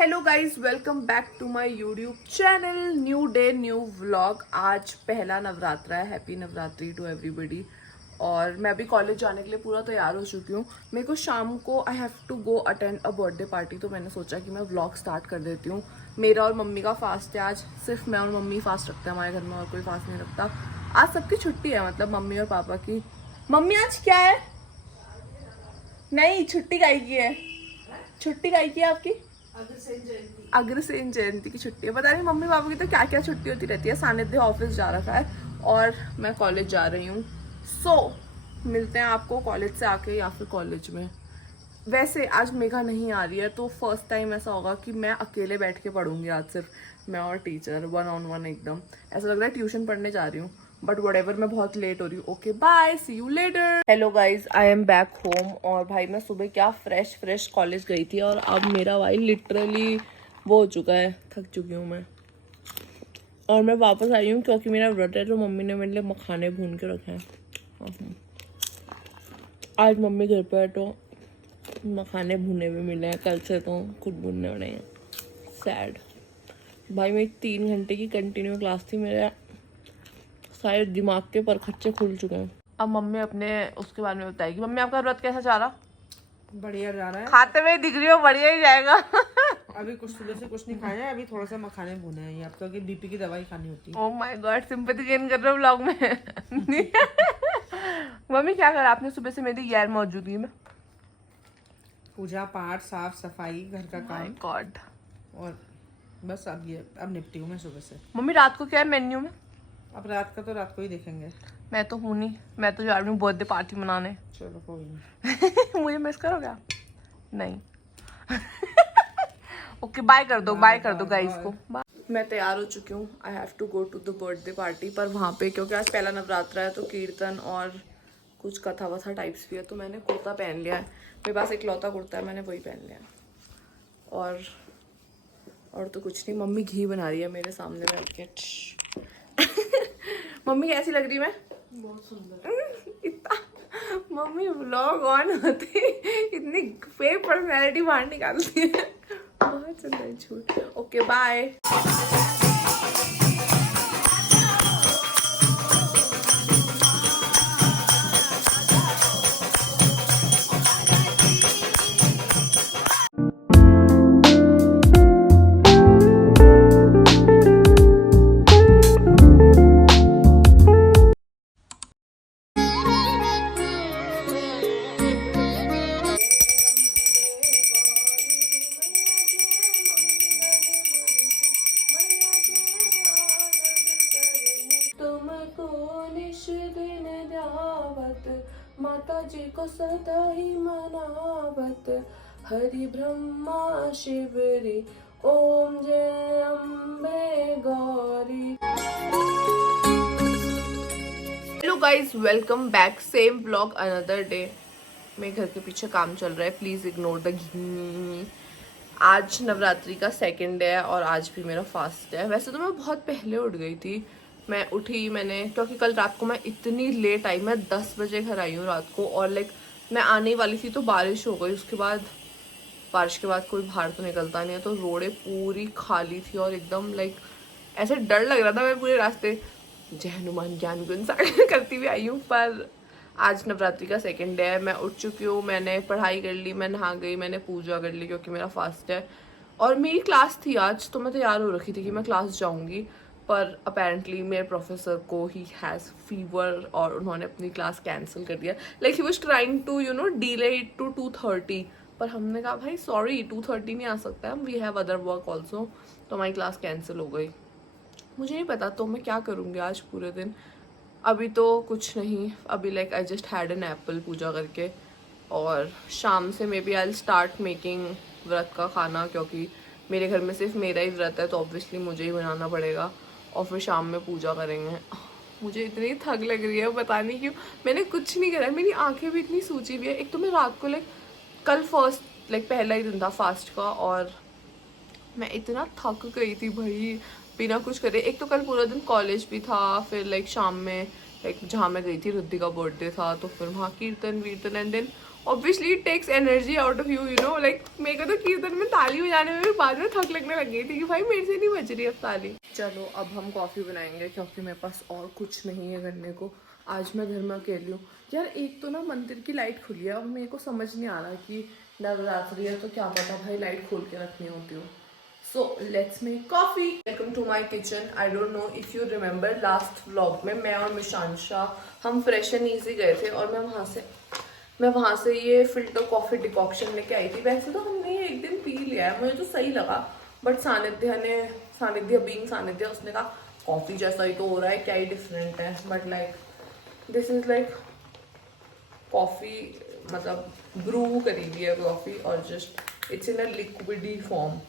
Hello guys, welcome back to my YouTube channel. New day new vlog. आज पहला नवरात्रा है। Happy Navratri to everybody. और मैं अभी कॉलेज जाने के लिए पूरा तैयार हो चुकी हूँ। मेरे को शाम को I have to go attend a birthday party, तो मैंने सोचा कि मैं व्लॉग स्टार्ट कर देती हूँ। मेरा और मम्मी का फास्ट है आज। सिर्फ मैं और मम्मी फास्ट रखते हैं हमारे घर में, और कोई फास्ट नहीं रखता। आज सबकी छुट्टी है, मतलब मम्मी और पापा की। मम्मी आज क्या है? नहीं, छुट्टी काहे की है? छुट्टी काहे की है आपकी? अग्रसेन जयंती की छुट्टी है। पता नहीं मम्मी पापा की तो क्या क्या छुट्टी होती रहती है। सानिध्य ऑफिस जा रखा है और मैं कॉलेज जा रही हूँ। मिलते हैं आपको कॉलेज से आके या फिर कॉलेज में। वैसे आज मेघा नहीं आ रही है, तो फर्स्ट टाइम ऐसा होगा कि मैं अकेले बैठ के पढ़ूंगी आज, सिर्फ मैं और टीचर, 1-on-1 एकदम। ऐसा लग रहा है ट्यूशन पढ़ने जा रही हूँ, बट व्हाटएवर, मैं बहुत लेट हो रही हूँ। Okay bye, see you later. Hello guys, I am back home. और भाई मैं सुबह क्या फ्रेश कॉलेज गई थी, और अब मेरा भाई लिटरली वो हो चुका है, थक चुकी हूँ मैं। और मैं वापस आई हूँ क्योंकि मेरा व्रत है, तो मम्मी ने मेरे लिए मखाने भून के रखे हैं। आज मम्मी घर पे है तो मखाने भुने हुए मिले हैं, कल से तो खुद भुनने पड़ेंगे। सैड भाई, मेरी 3 घंटे की कंटिन्यू क्लास थी, मेरे सारे दिमाग के परखच्चे खुल चुके हैं। अब मम्मी अपने उसके बारे में बताएगी। मम्मी आपका व्रत कैसा जा रहा? बढ़िया जा रहा है। खाते हुए दिख रही हो, बढ़िया ही जाएगा। अभी कुछ सुबह से कुछ नहीं खाया है, अभी थोड़ा सा मखाने भुने हैं। अब क्योंकि बीपी की दवाई खानी होती है। Oh my God, sympathy gain कर रहे हो व्लॉग में। मम्मी क्या करा आपने सुबह से मेरी गैर मौजूदगी में? पूजा पाठ, साफ सफाई, घर का काम। गॉड। और बस अब निपटी हूँ मैं सुबह से। मम्मी रात को क्या है मेन्यू में? अब रात का तो रात को ही देखेंगे। मैं तो हूँ नहीं, मैं तो जा रही हूँ बर्थडे पार्टी मनाने। चलो कोई नहीं। मुझे मिस करोगे आप? नहीं। ओके बाय कर दो, बाय कर दो गाइस को। मैं तैयार हो चुकी हूँ। I have to go to the birthday party. पर वहाँ पे क्योंकि आज पहला नवरात्रा है, तो कीर्तन और कुछ कथा वथा टाइप्स भी है, तो मैंने कुर्ता पहन लिया है। मेरे पास एक लौता कुर्ता है, मैंने वही पहन लिया है। और तो कुछ नहीं। मम्मी घी बना रही है मेरे सामने बैठ के। मम्मी कैसी लग रही मैं? बहुत सुंदर। इतना मम्मी व्लॉग ऑन होते इतनी फेक पर्सनैलिटी बाहर निकालती है। बहुत सुंदर झूठ। Okay bye. माता जी को सदा ही मनावत, हरि ब्रह्मा शिवरी, ओम जय Ambe Gauri. Hello guys, welcome back. Same blog, another day. मेरे घर के पीछे काम चल रहा है, प्लीज इग्नोर द घी। आज नवरात्रि का सेकंड डे है और आज भी मेरा फास्ट है। वैसे तो मैं बहुत पहले उठ गई थी। मैंने क्योंकि कल रात को मैं इतनी लेट आई, मैं 10 बजे घर आई हूँ रात को। और मैं आने वाली थी तो बारिश हो गई। उसके बाद बारिश के बाद कोई बाहर तो निकलता नहीं है, तो रोडें पूरी खाली थी और एकदम ऐसे डर लग रहा था। मैं पूरे रास्ते जय हनुमान ज्ञान गुण सागर करती हुई आई हूँ। पर आज नवरात्रि का सेकंड डे है, मैं उठ चुकी हूँ, मैंने पढ़ाई कर ली, मैं नहा गई, मैंने पूजा कर ली क्योंकि मेरा फास्ट है। और मेरी क्लास थी आज, तो मैं तैयार हो रखी थी कि मैं क्लास जाऊँगी। पर अपेरेंटली मेरे प्रोफेसर को ही हैज़ फीवर और उन्होंने अपनी क्लास कैंसिल कर दिया। He was trying to delay it to 2:30। पर हमने कहा भाई सॉरी, 2:30 नहीं आ सकता है, we have other work also. तो हमारी क्लास कैंसिल हो गई। मुझे नहीं पता तो मैं क्या करूँगी आज पूरे दिन। अभी तो कुछ नहीं, अभी I just had an apple puja करके। और शाम से maybe I start making व्रत का खाना, क्योंकि मेरे घर में सिर्फ मेरा ही व्रत है, तो ऑब्वियसली मुझे ही बनाना पड़ेगा। और फिर शाम में पूजा करेंगे। मुझे इतनी थक लग रही है, पता नहीं क्यों। मैंने कुछ नहीं करा है, मेरी आंखें भी इतनी सूजी हुई है। एक तो मैं रात को कल फर्स्ट पहला ही दिन था फास्ट का, और मैं इतना थक गई थी भाई बिना कुछ करे। एक तो कल पूरा दिन कॉलेज भी था, फिर शाम में लाइक जहाँ मैं गई थी, रुद्धि का बर्थडे था तो फिर वहाँ कीर्तन वीर्तन, and then obviously it takes energy out of you, you know, like मेरे को तो कीर्तन में ताली बजाने में भी बाद में थक लगने लग गई थी कि भाई मेरे से नहीं बज रही अब ताली। चलो अब हम कॉफ़ी बनाएंगे क्योंकि मेरे पास और कुछ नहीं है करने को। आज मैं घर में अकेली हूँ यार। एक तो ना मंदिर की लाइट खुली है, अब मेरे को समझ नहीं आ रहा कि नवरात्रि है तो क्या पता भाई लाइट खोल के रखनी होती हो। So let's make coffee. Welcome to my kitchen. I don't know if you remember last vlog में मैं और मिशांशा हम फ्रेश एंड ईजी गए थे और मैं वहाँ से ये फिल्टर कॉफ़ी डिकॉक्शन लेके आई थी। वैसे तो हमने ये एक दिन पी लिया है, मुझे तो सही लगा, बट सानिध्य उसने कहा कॉफ़ी जैसा ही तो हो रहा है, क्या ही डिफरेंट है, but like this is like coffee, मतलब ब्रू करी हुई है कॉफ़ी और just it's in a liquidy form.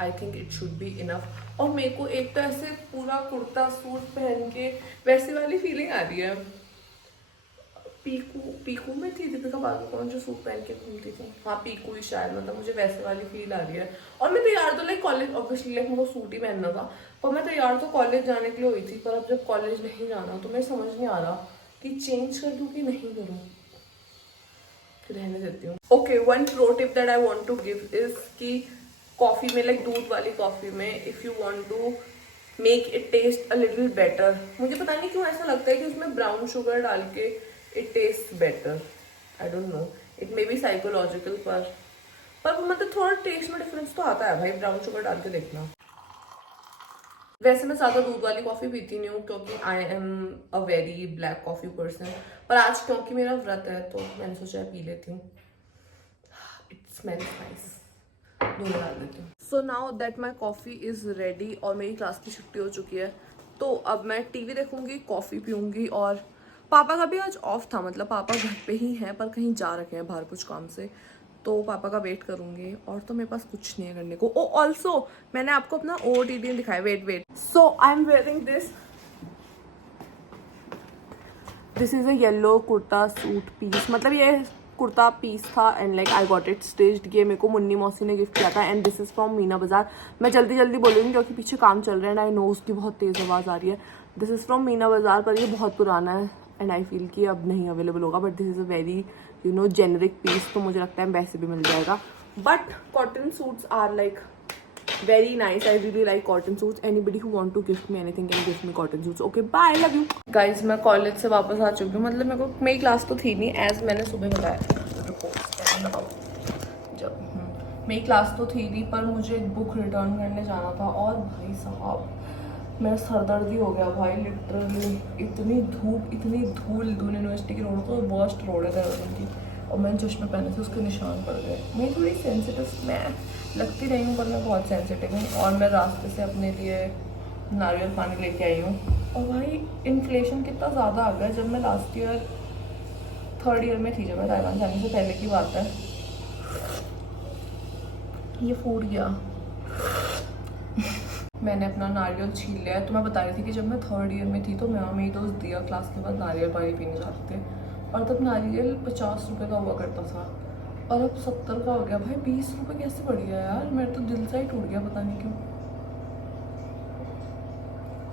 I think it should be enough. और मेरे को एक तो ऐसे पूरा कुर्ता सूट पहन के वैसी वाली फीलिंग आ रही है। पीकू में थी दीपिका पादुकोण जो सूट पहन के घूमती थी, हाँ पीकू ही शायद, मतलब मुझे वैसे वाली फील आ रही है। और मैं तैयार तो लाइक कॉलेज, ऑब्वियसली लाइक मेरे को सूट ही पहनना था, पर मैं तैयार तो कॉलेज जाने के लिए हुई थी, पर अब जब कॉलेज नहीं जाना तो मैं समझ नहीं आ रहा कि चेंज कर दूँ कि नहीं करूँ, रहने देती हूँ। Okay, one pro tip that I want to give is कि कॉफ़ी में, लाइक दूध वाली कॉफ़ी में, if you want to make it taste a little better, मुझे पता नहीं क्यों ऐसा लगता है कि उसमें ब्राउन शुगर डाल के it taste better. I don't know, it may be psychological, पर मतलब थोड़ा टेस्ट में डिफरेंस तो आता है भाई, ब्राउन शुगर डाल के देखना। वैसे मैं ज़्यादा दूध वाली कॉफ़ी पीती नहीं हूँ क्योंकि I am a very black coffee person, पर आज क्योंकि मेरा व्रत है तो मैंने सोचा पी लेती हूँ। इट स्मेल्स नाइस, दोनों डाल देती हूँ। So now that my coffee is ready और मेरी क्लास की छुट्टी हो चुकी है, तो अब मैं टीवी देखूंगी, कॉफ़ी पीऊँगी, और पापा का भी आज ऑफ था, मतलब पापा घर पे ही हैं पर कहीं जा रखे हैं बाहर कुछ काम से, तो पापा का वेट करूंगी। और तो मेरे पास कुछ नहीं है करने को। ओ ऑल्सो मैंने आपको अपना OOTD दिखाया, wait, so I am wearing this is a yellow kurta suit piece, मतलब ये कुर्ता पीस था and like I got it stitched. ये मेरे को मुन्नी मौसी ने गिफ्ट किया था and this is from Meena Bazaar. मैं जल्दी जल्दी बोलूँगी क्योंकि पीछे काम चल रहा है एंड आई नो उसकी बहुत तेज़ आवाज़ आ रही है। दिस इज़ फ्रॉम मीना बाजार, पर ये बहुत पुराना है एंड आई फील कि अब नहीं अवेलेबल होगा, but this is a very you know generic piece, तो मुझे लगता है वैसे भी मिल जाएगा। But cotton suits are like very nice. I really like cotton suits. Anybody who want to gift me anything can gift me cotton suits. Okay, bye, love you guys. मैं college से वापस आ चुकी हूँ, मतलब मेरे को मेरी क्लास तो थी नहीं, एज मैंने सुबह बताया। जब मेरी क्लास तो थी नहीं, पर मुझे एक बुक रिटर्न करने जाना था और भाई साहब मेरा सरदर्दी हो गया भाई, लिटरली इतनी धूप, इतनी धूल यूनिवर्सिटी की रोड तो वर्स्ट रोड है देहरादून की, और मैंने चश्मे पहने थे उसके निशान पड़ गए। मैं थोड़ी सेंसिटिव, मैं लगती नहीं हूँ पर मैं बहुत सेंसिटिव हूँ, और मैं रास्ते से अपने लिए नारियल पानी लेके आई हूँ। और भाई इन्फ्लेशन कितना ज़्यादा आ गया, जब मैं लास्ट ईयर 3rd ईयर में थी, जब मैं ताइवान जाने से पहले की बात है, ये फूट गया। मैंने अपना नारियल छील लिया है, तो मैं बता रही थी कि जब मैं 3rd ईयर में थी तो मैं मेरी दोस्त दिया क्लास के बाद नारियल पानी पीने जाते थे, और तब नारियल 50 रुपये का हुआ करता था और अब 70 का हो गया। भाई 20 रुपये कैसे बढ़ गया यार, मेरा तो दिल सा ही टूट गया, पता नहीं क्यों।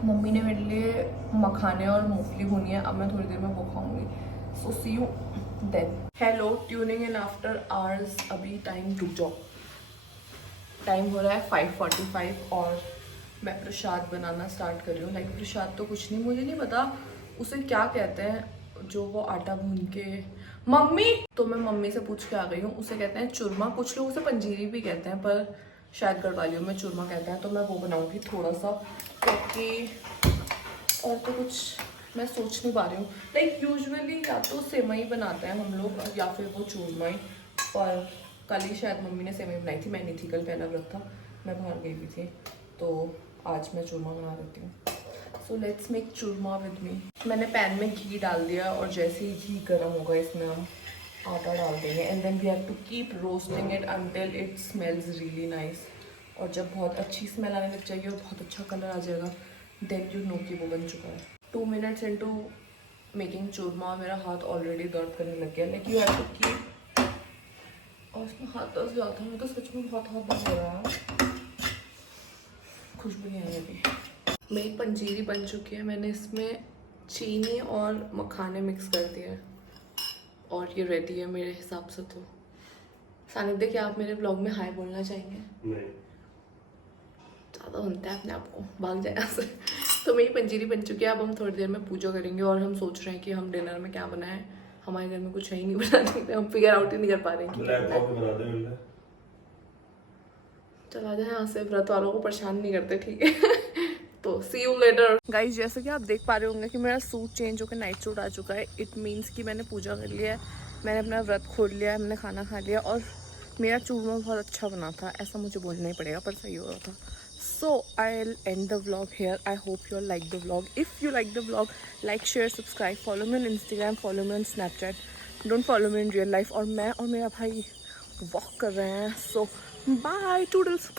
मम्मी ने मेरे लिए मखाने और मूंगफली भुनी है, अब मैं थोड़ी देर में वो खाऊंगी। So see you then. Hello, tuning in after hours. अभी टाइम रुक जाओ, टाइम हो रहा है 5:45 और मैं प्रसाद बनाना स्टार्ट कर रही हूँ। लाइक प्रसाद तो कुछ नहीं, मुझे नहीं पता उसे क्या कहते हैं, जो वो आटा भून के, मम्मी, तो मैं मम्मी से पूछ के आ गई हूँ, उसे कहते हैं चूरमा, कुछ लोग उसे पंजीरी भी कहते हैं, पर शायद गढ़वालियों में चूरमा कहते हैं, तो मैं वो बनाऊँगी थोड़ा सा, क्योंकि और तो कुछ मैं सोच नहीं पा रही हूँ। लाइक यूजुअली या तो सेवई बनाते हैं हम लोग या फिर वो चूरमा ही, पर कल ही शायद मम्मी ने सेवई बनाई थी, मैं नहीं थी कल, पहला व्रत था, मैं बाहर गई हुई थी, तो आज मैं चूरमा बना देती हूँ। So let's make churma with me. मैंने पैन में घी डाल दिया और जैसे ही घी गर्म होगा इसमें हम आटा डाल देंगे and then we have to keep roasting it until it smells really nice. और जब बहुत अच्छी स्मेल आने लग जाएगी और बहुत अच्छा कलर आ जाएगा, देन यू नो कि वो बन चुका है। 2 मिनट्स इनटू मेकिंग चूरमा मेरा हाथ ऑलरेडी दर्द करने लग गया। Like you have to keep और इसमें हाथ दर्द जाता है, मैं तो सच में बहुत हाथ दर्द हो रहा है। खुशबू नहीं आई अभी। मेरी पंजीरी बन चुकी है, मैंने इसमें चीनी और मखाने मिक्स कर दिए हैं और ये रेडी है मेरे हिसाब से। तो सानिध्य, क्या आप मेरे ब्लॉग में हाय बोलना चाहेंगे? नहीं, ज़्यादा बनता है अपने आप को, भाग जाए यहाँ से। तो मेरी पंजीरी बन चुकी है, अब हम थोड़ी देर में पूजा करेंगे और हम सोच रहे हैं कि हम डिनर में क्या बनाएं। हमारे घर में कुछ है ही नहीं बनाने पे, हम फिगर आउट ही नहीं कर पा रहे हैं कि क्या ब्लैक बनाएं। कॉफी बना दे मिलने। चला जाए यहाँ से, व्रत वालों को परेशान नहीं करते, ठीक है। तो सी यू लेटर गाइज। जैसे कि आप देख पा रहे होंगे कि मेरा सूट चेंज होकर नाइट सूट आ चुका है। इट मीन्स कि मैंने पूजा कर लिया है, मैंने अपना व्रत खोल लिया है, मैंने खाना खा लिया और मेरा चूरमा बहुत अच्छा बना था, ऐसा मुझे बोलना ही पड़ेगा, पर सही हो रहा था। So I'll end the vlog here. I hope you all like the vlog. If you like the vlog, like, share, subscribe, follow me on Instagram, follow me on Snapchat. Don't follow me in real life. और मैं और मेरा भाई walk कर रहे हैं. So bye, toodles.